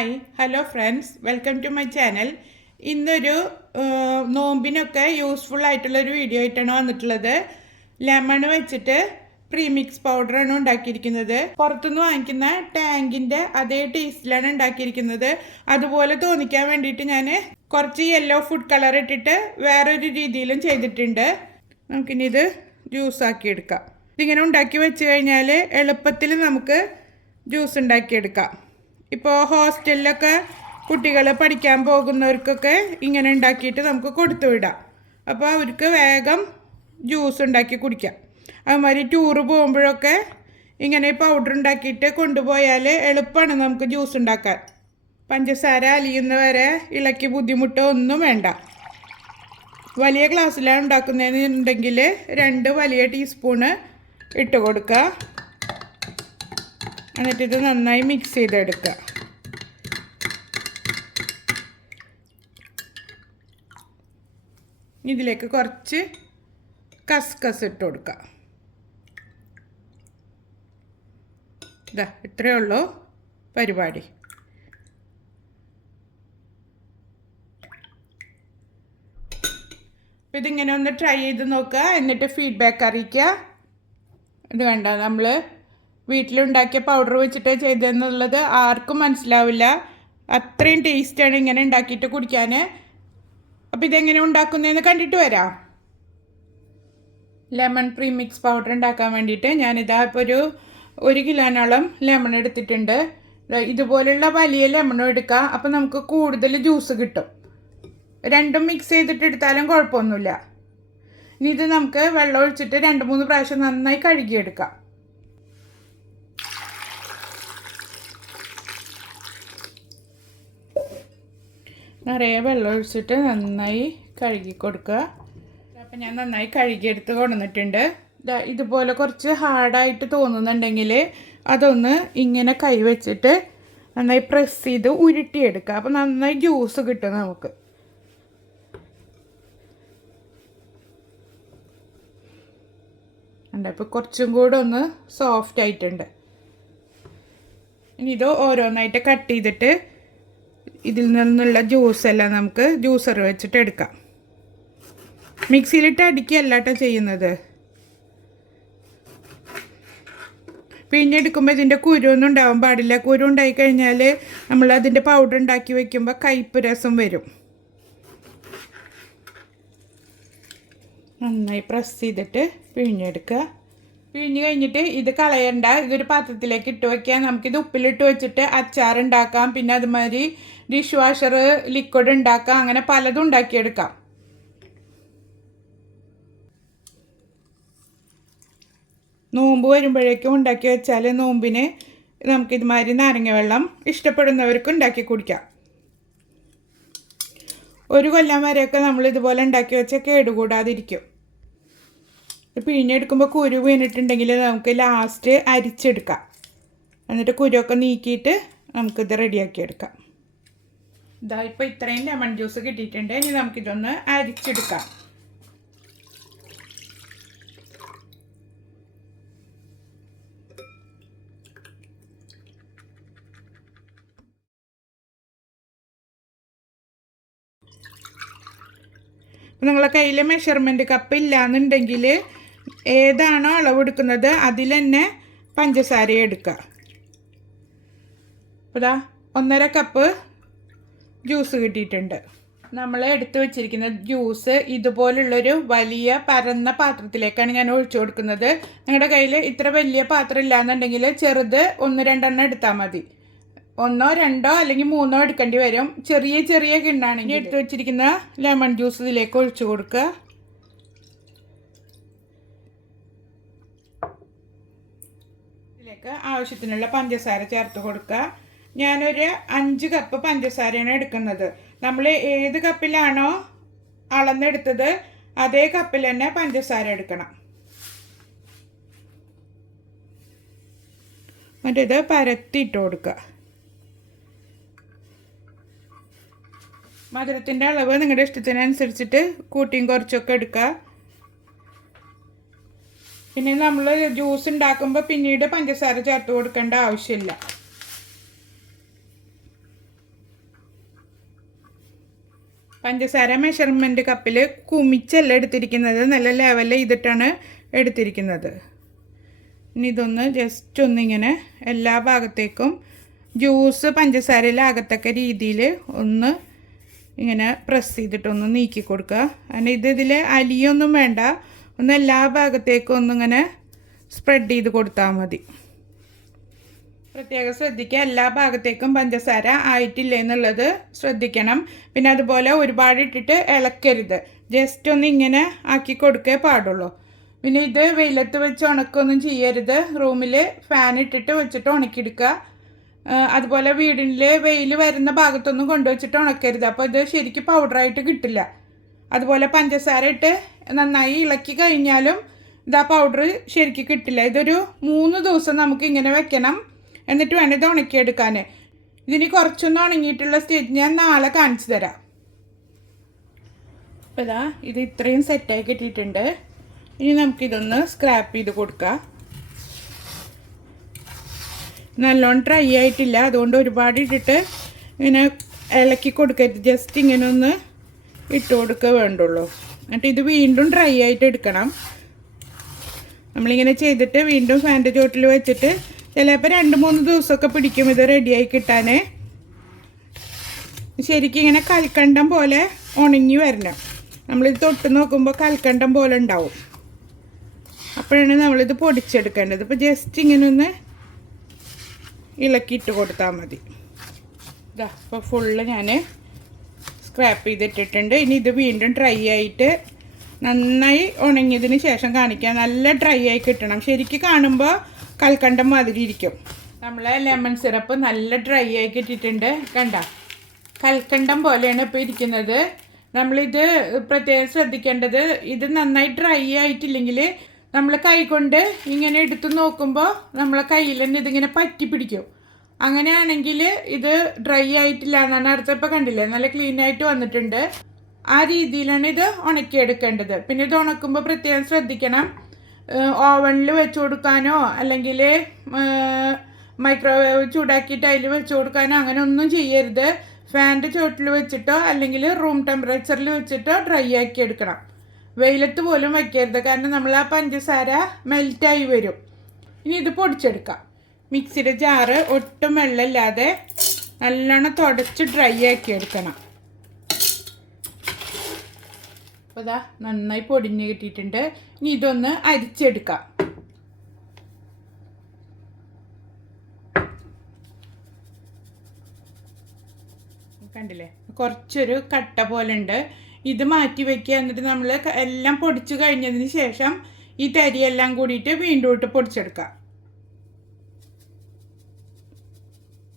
Hi hello friends, welcome to my channel. ഇന്നൊരു നോമ്പിനൊക്കെ useful ആയിട്ടുള്ളൊരു വീഡിയോ ആയിട്ടാണ് വന്നിട്ടുള്ളത്. ലെമൺ വെച്ചിട്ട് പ്രീമിക്സ് പൗഡറാണ് ഉണ്ടാക്കിയിരിക്കുന്നത്. പുറത്തുനിന്ന് വാങ്ങിക്കുന്ന ടാങ്കിൻ്റെ അതേ ടേസ്റ്റിലാണ് ഉണ്ടാക്കിയിരിക്കുന്നത്. അതുപോലെ തോന്നിക്കാൻ വേണ്ടിയിട്ട് ഞാൻ കുറച്ച് യെല്ലോ ഫുഡ് കളർ ഇട്ടിട്ട് വേറൊരു രീതിയിലും ചെയ്തിട്ടുണ്ട്. നമുക്കിനി ഇത് ജ്യൂസാക്കി എടുക്കാം. ഇതിങ്ങനെ ഉണ്ടാക്കി വെച്ച് കഴിഞ്ഞാൽ എളുപ്പത്തിൽ നമുക്ക് ജ്യൂസ് ഉണ്ടാക്കിയെടുക്കാം. ഇപ്പോൾ ഹോസ്റ്റലിലൊക്കെ കുട്ടികൾ പഠിക്കാൻ പോകുന്നവർക്കൊക്കെ ഇങ്ങനെ ഉണ്ടാക്കിയിട്ട് നമുക്ക് കൊടുത്തു വിടാം. അപ്പോൾ അവർക്ക് വേഗം ജ്യൂസ് ഉണ്ടാക്കി കുടിക്കാം. അതുമാതിരി ടൂറ് പോകുമ്പോഴൊക്കെ ഇങ്ങനെ പൗഡർ ഉണ്ടാക്കിയിട്ട് കൊണ്ടുപോയാൽ എളുപ്പമാണ് നമുക്ക് ജ്യൂസ് ഉണ്ടാക്കാൻ. പഞ്ചസാര അലിയുന്നവരെ ഇളക്കി ബുദ്ധിമുട്ടോ ഒന്നും വേണ്ട. വലിയ ഗ്ലാസ്സിലാണ് ഉണ്ടാക്കുന്നതെന്നുണ്ടെങ്കിൽ 2 വലിയ ടീസ്പൂണ് ഇട്ട് കൊടുക്കുക. എന്നിട്ടിത് നന്നായി മിക്സ് ചെയ്തെടുക്കുക. ഇതിലേക്ക് കുറച്ച് കസ്കസ് ഇട്ട് കൊടുക്കുക. ഇതാ ഇത്രയേ ഉള്ളൂ പരിപാടി. അപ്പോൾ ഇതിങ്ങനെ ഒന്ന് ട്രൈ ചെയ്ത് നോക്കുക, എന്നിട്ട് ഫീഡ്ബാക്ക് അറിയിക്കുക. ഇത് കണ്ട, നമ്മൾ വീട്ടിലുണ്ടാക്കിയ പൗഡർ വെച്ചിട്ട് ചെയ്തതെന്നുള്ളത് ആർക്കും മനസ്സിലാവില്ല. അത്രയും ടേസ്റ്റാണ് ഇങ്ങനെ ഉണ്ടാക്കിയിട്ട് കുടിക്കാൻ. അപ്പോൾ ഇതെങ്ങനെ ഉണ്ടാക്കുന്നതെന്ന് കണ്ടിട്ട് വരാം. ലെമൺ പ്രീമിക്സ് പൗഡർ ഉണ്ടാക്കാൻ വേണ്ടിയിട്ട് ഞാനിതാ ഇപ്പോൾ ഒരു 1 കിലോനോളം ലെമൺ എടുത്തിട്ടുണ്ട്. ഇതുപോലുള്ള വലിയ ലെമണും എടുക്കുക. അപ്പോൾ നമുക്ക് കൂടുതൽ ജ്യൂസ് കിട്ടും. രണ്ടും മിക്സ് ചെയ്തിട്ട് എടുത്താലും കുഴപ്പമൊന്നുമില്ല. ഇനി ഇത് നമുക്ക് വെള്ളം ഒഴിച്ചിട്ട് 2-3 പ്രാവശ്യം നന്നായി കഴുകിയെടുക്കാം. നിറയെ വെള്ളം ഒഴിച്ചിട്ട് നന്നായി കഴുകി കൊടുക്കുക. അപ്പം ഞാൻ നന്നായി കഴുകിയെടുത്ത് കൊണ്ടുവന്നിട്ടുണ്ട്. ഇതുപോലെ കുറച്ച് ഹാർഡായിട്ട് തോന്നുന്നുണ്ടെങ്കിൽ അതൊന്ന് ഇങ്ങനെ കൈ വെച്ചിട്ട് നന്നായി പ്രസ് ചെയ്ത് ഉരുട്ടിയെടുക്കുക. അപ്പം നന്നായി ജ്യൂസ് കിട്ടും നമുക്ക്. ഇപ്പോൾ കുറച്ചും കൂടെ ഒന്ന് സോഫ്റ്റ് ആയിട്ടുണ്ട്. ഇനി ഇത് ഓരോന്നായിട്ട് കട്ട് ചെയ്തിട്ട് ഇതിൽ നിന്നുള്ള ജ്യൂസെല്ലാം നമുക്ക് ജ്യൂസർ വെച്ചിട്ട് എടുക്കാം. മിക്സിയിലിട്ട് അടിക്കുകയല്ല കേട്ടോ ചെയ്യുന്നത്. പിഴിഞ്ഞെടുക്കുമ്പോൾ ഇതിൻ്റെ കുരുവൊന്നും ഉണ്ടാവാൻ പാടില്ല. കുരു ഉണ്ടായിക്കഴിഞ്ഞാൽ നമ്മൾ അതിൻ്റെ പൗഡർ ഉണ്ടാക്കി വയ്ക്കുമ്പോൾ കയ്പ്പ് രസം വരും. നന്നായി പ്രസ് ചെയ്തിട്ട് പിഴിഞ്ഞെടുക്കുക. പിഴിഞ്ഞ് കഴിഞ്ഞിട്ട് ഇത് കളയണ്ട. ഇതൊരു പാത്രത്തിലേക്ക് ഇട്ട് വയ്ക്കാം. നമുക്കിത് ഉപ്പിലിട്ട് വെച്ചിട്ട് അച്ചാർ ഉണ്ടാക്കാം. പിന്നെ അതുമാതിരി ഡിഷ് വാഷർ ലിക്വിഡ് ഉണ്ടാക്കാം. അങ്ങനെ പലതും ഉണ്ടാക്കിയെടുക്കാം. നോമ്പ് വരുമ്പോഴേക്കും ഉണ്ടാക്കി വെച്ചാൽ നോമ്പിന് നമുക്കിതുമാതിരി നാരങ്ങ വെള്ളം ഇഷ്ടപ്പെടുന്നവർക്ക് ഉണ്ടാക്കി കുടിക്കാം. 1 കൊല്ലം വരെയൊക്കെ നമ്മൾ ഇതുപോലെ ഉണ്ടാക്കി വെച്ചാൽ കേടുകൂടാതിരിക്കും. പിഴിഞ്ഞെടുക്കുമ്പോൾ കുരു വീണിട്ടുണ്ടെങ്കിൽ നമുക്ക് ലാസ്റ്റ് അരിച്ചെടുക്കാം. എന്നിട്ട് കുരുവൊക്കെ നീക്കിയിട്ട് നമുക്കിത് റെഡിയാക്കിയെടുക്കാം. ഇതാ ഇപ്പോൾ ഇത്രയും ലെമൺ ജ്യൂസ് കിട്ടിയിട്ടുണ്ട്. ഇനി നമുക്കിതൊന്ന് അരിച്ചെടുക്കാം. നിങ്ങളുടെ കയ്യിൽ മെഷർമെൻറ്റ് കപ്പ് ഇല്ലയെന്നുണ്ടെങ്കിൽ ഏതാണോ അളവെടുക്കുന്നത് അതിൽ തന്നെ പഞ്ചസാര എടുക്കുക. അപ്പോൾ ഇതാ 1.5 കപ്പ് ജ്യൂസ് കിട്ടിയിട്ടുണ്ട്. നമ്മൾ എടുത്തു വച്ചിരിക്കുന്ന ജ്യൂസ് ഇതുപോലുള്ളൊരു വലിയ പരന്ന പാത്രത്തിലേക്കാണ് ഞാൻ ഒഴിച്ചു കൊടുക്കുന്നത്. നിങ്ങളുടെ കയ്യിൽ ഇത്ര വലിയ പാത്രം ഇല്ലയെന്നുണ്ടെങ്കിൽ ചെറുത് 1-2 എടുത്താൽ മതി. 1, 2 അല്ലെങ്കിൽ 3 എടുക്കേണ്ടി വരും. ചെറിയ ചെറിയ കിണ്ണാണെങ്കിൽ എടുത്തു വെച്ചിരിക്കുന്ന ലെമൺ ജ്യൂസ് ഇതിലേക്ക് ഒഴിച്ചു കൊടുക്കുക. ഇതിലേക്ക് ആവശ്യത്തിനുള്ള പഞ്ചസാര ചേർത്ത് കൊടുക്കുക. ഞാനൊരു 5 കപ്പ് പഞ്ചസാരയാണ് എടുക്കുന്നത്. നമ്മൾ ഏത് കപ്പിലാണോ അളന്നെടുത്തത് അതേ കപ്പിൽ തന്നെ പഞ്ചസാര എടുക്കണം. എന്നിട്ടിത് പരത്തിയിട്ട് കൊടുക്കുക. മധുരത്തിൻ്റെ അളവ് നിങ്ങളുടെ ഇഷ്ടത്തിനനുസരിച്ചിട്ട് കൂട്ടിയും കുറച്ചൊക്കെ എടുക്കുക. പിന്നെ നമ്മൾ ജ്യൂസ് ഉണ്ടാക്കുമ്പോൾ പിന്നീട് പഞ്ചസാര ചേർത്ത് കൊടുക്കേണ്ട ആവശ്യമില്ല. പഞ്ചസാര മെഷർമെൻറ്റ് കപ്പിൽ കുമിച്ചല്ല എടുത്തിരിക്കുന്നത്, നല്ല ലെവൽ ചെയ്തിട്ടാണ് എടുത്തിരിക്കുന്നത്. ഇനി ഇതൊന്ന് ജസ്റ്റ് ഒന്നിങ്ങനെ എല്ലാ ഭാഗത്തേക്കും ജ്യൂസ് പഞ്ചസാരയിലാകത്തക്ക രീതിയിൽ ഒന്ന് ഇങ്ങനെ പ്രസ് ചെയ്തിട്ടൊന്ന് നീക്കി കൊടുക്കുക. കാരണം ഇതിൽ അലിയൊന്നും വേണ്ട, ഒന്ന് എല്ലാ ഭാഗത്തേക്കും ഒന്നിങ്ങനെ സ്പ്രെഡ് ചെയ്ത് കൊടുത്താൽ മതി. പ്രത്യേകം ശ്രദ്ധിക്കുക, എല്ലാ ഭാഗത്തേക്കും പഞ്ചസാര ആയിട്ടില്ല എന്നുള്ളത് ശ്രദ്ധിക്കണം. പിന്നെ അതുപോലെ ഒരുപാട് ഇട്ടിട്ട് ഇളക്കരുത്, ജസ്റ്റ് ഒന്ന് ഇങ്ങനെ ആക്കി കൊടുക്കേ പാടുള്ളൂ. പിന്നെ ഇത് വെയിലത്ത് വെച്ച് ഉണക്കൊന്നും ചെയ്യരുത്, റൂമിൽ ഫാൻ ഇട്ടിട്ട് വെച്ചിട്ട് ഉണക്കിയെടുക്കുക. അതുപോലെ വീടിൽ വെയിൽ വരുന്ന ഭാഗത്തൊന്നും കൊണ്ടുവച്ചിട്ട് ഉണക്കരുത്, അപ്പോൾ ഇത് ശരിക്കും പൗഡറായിട്ട് കിട്ടില്ല. അതുപോലെ പഞ്ചസാര ഇട്ട് നന്നായി ഇളക്കി കഴിഞ്ഞാലും ഇതാ പൗഡർ ശരിക്കും കിട്ടില്ല. ഇതൊരു 3 ദിവസം നമുക്ക് ഇങ്ങനെ വെക്കണം, എന്നിട്ട് വേണം ഇത് ഉണക്കിയെടുക്കാൻ. ഇതിന് കുറച്ചൊന്ന് ഉണങ്ങിയിട്ടുള്ള സ്റ്റേജ് ഞാൻ നാളെ കാണിച്ചു തരാം. അപ്പോൾ ഇതാ ഇത് ഇത്രയും സെറ്റായി കിട്ടിയിട്ടുണ്ട്. ഇനി നമുക്കിതൊന്ന് സ്ക്രാപ്പ് ചെയ്ത് കൊടുക്കാം. നല്ലോണം ഡ്രൈ ആയിട്ടില്ല, അതുകൊണ്ട് ഒരുപാട് ഇട്ടിട്ട് ഇങ്ങനെ ഇളക്കി കൊടുക്കരുത്, ജസ്റ്റ് ഇങ്ങനെ ഒന്ന് ഇട്ട് കൊടുക്കുക വേണ്ടുള്ളൂ. എന്നിട്ട് ഇത് വീണ്ടും ഡ്രൈ ആയിട്ട് എടുക്കണം. നമ്മളിങ്ങനെ ചെയ്തിട്ട് വീണ്ടും ഫാൻ്റെ ചോട്ടിൽ വെച്ചിട്ട് ചിലപ്പോൾ 2-3 ദിവസമൊക്കെ പിടിക്കും ഇത് റെഡിയായി കിട്ടാൻ. ശരിക്കും ഇങ്ങനെ കൽക്കണ്ടം പോലെ ഉണങ്ങി വരണം. നമ്മളിത് തൊട്ട് നോക്കുമ്പോൾ കൽക്കണ്ടം പോലെ ഉണ്ടാവും, അപ്പോഴാണ് നമ്മളിത് പൊടിച്ചെടുക്കേണ്ടത്. ഇപ്പോൾ ജസ്റ്റ് ഇങ്ങനെ ഒന്ന് ഇളക്കിയിട്ട് കൊടുത്താൽ മതി. ഇതാ ഇപ്പോൾ ഫുള്ള് ഞാൻ സ്ക്രാപ്പ് ചെയ്തിട്ടിട്ടുണ്ട്. ഇനി ഇത് വീണ്ടും ഡ്രൈ ആയിട്ട് നന്നായി ഉണങ്ങിയതിന് ശേഷം കാണിക്കാം. നല്ല ഡ്രൈ ആയി കിട്ടണം, ശരിക്കും കാണുമ്പോൾ കൽക്കണ്ടം മാതിരി ഇരിക്കും. നമ്മളെ ലെമൺ സിറപ്പ് നല്ല ഡ്രൈ ആയി കിട്ടിയിട്ടുണ്ട്, കണ്ട കൽക്കണ്ടം പോലെയാണ് ഇപ്പോൾ ഇരിക്കുന്നത്. നമ്മളിത് പ്രത്യേകം ശ്രദ്ധിക്കേണ്ടത്, ഇത് നന്നായി ഡ്രൈ ആയിട്ടില്ലെങ്കിൽ നമ്മൾ കൈ കൊണ്ട് ഇങ്ങനെ എടുത്ത് നോക്കുമ്പോൾ നമ്മളെ കയ്യിൽ തന്നെ ഇതിങ്ങനെ പറ്റി പിടിക്കും. അങ്ങനെയാണെങ്കിൽ ഇത് ഡ്രൈ ആയിട്ടില്ല എന്നാണ് അർത്ഥം. ഇപ്പോൾ കണ്ടില്ലേ, നല്ല ക്ലീൻ ആയിട്ട് വന്നിട്ടുണ്ട്. ആ രീതിയിലാണ് ഇത് ഉണക്കിയെടുക്കേണ്ടത്. പിന്നെ ഇത് ഉണക്കുമ്പോൾ പ്രത്യേകം ശ്രദ്ധിക്കണം, ഓവനിൽ വെച്ച് കൊടുക്കാനോ അല്ലെങ്കിൽ മൈക്രോവേവ് ചൂടാക്കിയിട്ട് അതിൽ വെച്ച് കൊടുക്കാനോ അങ്ങനെ ഒന്നും ചെയ്യരുത്. ഫാൻ്റെ ചുവട്ടിൽ വെച്ചിട്ടോ അല്ലെങ്കിൽ റൂം ടെമ്പറേച്ചറിൽ വെച്ചിട്ടോ ഡ്രൈ ആക്കി എടുക്കണം. വെയിലത്ത് പോലും വയ്ക്കരുത്, കാരണം നമ്മൾ ആ പഞ്ചസാര മെൽറ്റായി വരും. ഇനി ഇത് പൊടിച്ചെടുക്കാം. മിക്സിയുടെ ജാറ് ഒട്ടും വെള്ളമില്ലാതെ നല്ലോണം തുടച്ച് ഡ്രൈ ആക്കി എടുക്കണം. അപ്പോൾ ഇതാ നന്നായി പൊടിഞ്ഞ് കിട്ടിയിട്ടുണ്ട്. ഇനി ഇതൊന്ന് അരിച്ചെടുക്കാം. കണ്ടില്ലേ, കുറച്ചൊരു കട്ട പോലെ ഉണ്ട്. ഇത് മാറ്റി വയ്ക്കുക. എന്നിട്ട് നമ്മൾ എല്ലാം പൊടിച്ചു കഴിഞ്ഞതിന് ശേഷം ഈ തരിയെല്ലാം കൂടിയിട്ട് വീണ്ടും ഇട്ട് പൊടിച്ചെടുക്കാം.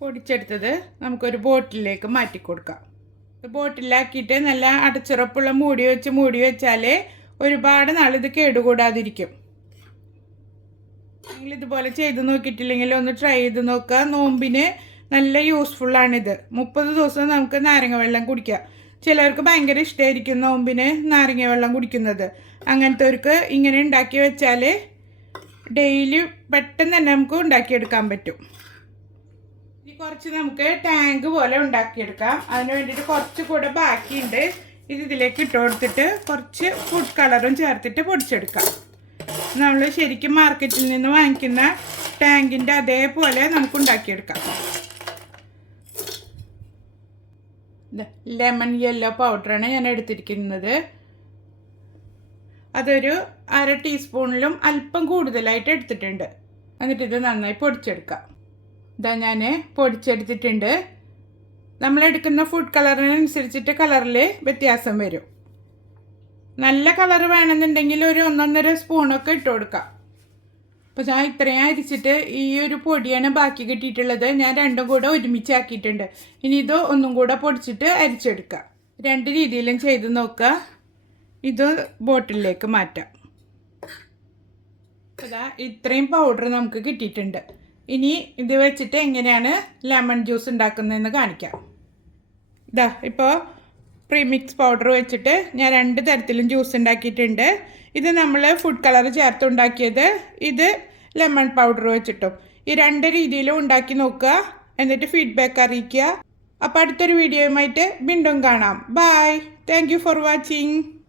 പൊടിച്ചെടുത്തത് നമുക്കൊരു ബോട്ടിലേക്ക് മാറ്റി കൊടുക്കാം. ബോട്ടിലാക്കിയിട്ട് നല്ല അടച്ചുറപ്പുള്ള മൂടി വെച്ചാൽ ഒരുപാട് നാളിത് കേടുകൂടാതിരിക്കും. നിങ്ങൾ ഇതുപോലെ ചെയ്ത് നോക്കിയിട്ടില്ലെങ്കിൽ ഒന്ന് ട്രൈ ചെയ്ത് നോക്കുക. നോമ്പിന് നല്ല യൂസ്ഫുള്ളാണിത്. 30 ദിവസം നമുക്ക് നാരങ്ങ വെള്ളം കുടിക്കാം. ചിലർക്ക് ഭയങ്കര ഇഷ്ടമായിരിക്കും നോമ്പിന് നാരങ്ങ വെള്ളം കുടിക്കുന്നത്. അങ്ങനത്തെവർക്ക് ഇങ്ങനെ ഉണ്ടാക്കി വെച്ചാൽ ഡെയിലി പെട്ടെന്ന് തന്നെ നമുക്ക് ഉണ്ടാക്കിയെടുക്കാൻ പറ്റും. ഇനി കുറച്ച് നമുക്ക് ടാങ്ക് പോലെ ഉണ്ടാക്കിയെടുക്കാം. അതിന് വേണ്ടിയിട്ട് കുറച്ച് കൂടെ ബാക്കിയുണ്ട്. ഇതിലേക്ക് ഇട്ട് കൊടുത്തിട്ട് കുറച്ച് ഫുഡ് കളറും ചേർത്തിട്ട് പൊടിച്ചെടുക്കാം. നമ്മൾ ശരിക്കും മാർക്കറ്റിൽ നിന്ന് വാങ്ങിക്കുന്ന ടാങ്കിൻ്റെ അതേപോലെ നമുക്ക് ഉണ്ടാക്കിയെടുക്കാം. ലെമൺ യെല്ലോ പൗഡറാണ് ഞാൻ എടുത്തിരിക്കുന്നത്. അതൊരു 1/2 ടീസ്പൂണിലും അല്പം കൂടുതലായിട്ട് എടുത്തിട്ടുണ്ട്. എന്നിട്ട് ഇത് നന്നായി പൊടിച്ചെടുക്കാം. ഇതാ ഞാൻ പൊടിച്ചെടുത്തിട്ടുണ്ട്. നമ്മളെടുക്കുന്ന ഫുഡ് കളറിനനുസരിച്ചിട്ട് കളറിൽ വ്യത്യാസം വരും. നല്ല കളർ വേണമെന്നുണ്ടെങ്കിൽ ഒരു 1-1.5 സ്പൂണൊക്കെ ഇട്ട് കൊടുക്കാം. അപ്പോൾ ഞാൻ ഇത്രയും അരിച്ചിട്ട് ഈ ഒരു പൊടിയാണ് ബാക്കി കിട്ടിയിട്ടുള്ളത്. ഞാൻ രണ്ടും കൂടെ ഒരുമിച്ചാക്കിയിട്ടുണ്ട്. ഇനി ഇത് ഒന്നും കൂടെ പൊടിച്ചിട്ട് അരിച്ചെടുക്കാം. 2 രീതിയിലും ചെയ്ത് നോക്കുക. ഇത് ബോട്ടിലേക്ക് മാറ്റാം. അതാ ഇത്രയും പൗഡർ നമുക്ക് കിട്ടിയിട്ടുണ്ട്. ഇനി ഇത് വെച്ചിട്ട് എങ്ങനെയാണ് ലെമൺ ജ്യൂസ് ഉണ്ടാക്കുന്നതെന്ന് കാണിക്കാം. ഇതാ ഇപ്പോൾ പ്രീമിക്സ് പൗഡർ വെച്ചിട്ട് ഞാൻ 2 തരത്തിലും ജ്യൂസ് ഉണ്ടാക്കിയിട്ടുണ്ട്. ഇത് നമ്മൾ ഫുഡ് കളർ ചേർത്തുണ്ടാക്കിയത്, ഇത് ലെമൺ പൗഡർ വെച്ചിട്ടും. ഈ 2 രീതിയിലും ഉണ്ടാക്കി നോക്കുക. എന്നിട്ട് ഫീഡ്ബാക്ക് അറിയിക്കുക. അപ്പോൾ അടുത്തൊരു വീഡിയോയുമായിട്ട് വീണ്ടും കാണാം. Bye. Thank you for watching.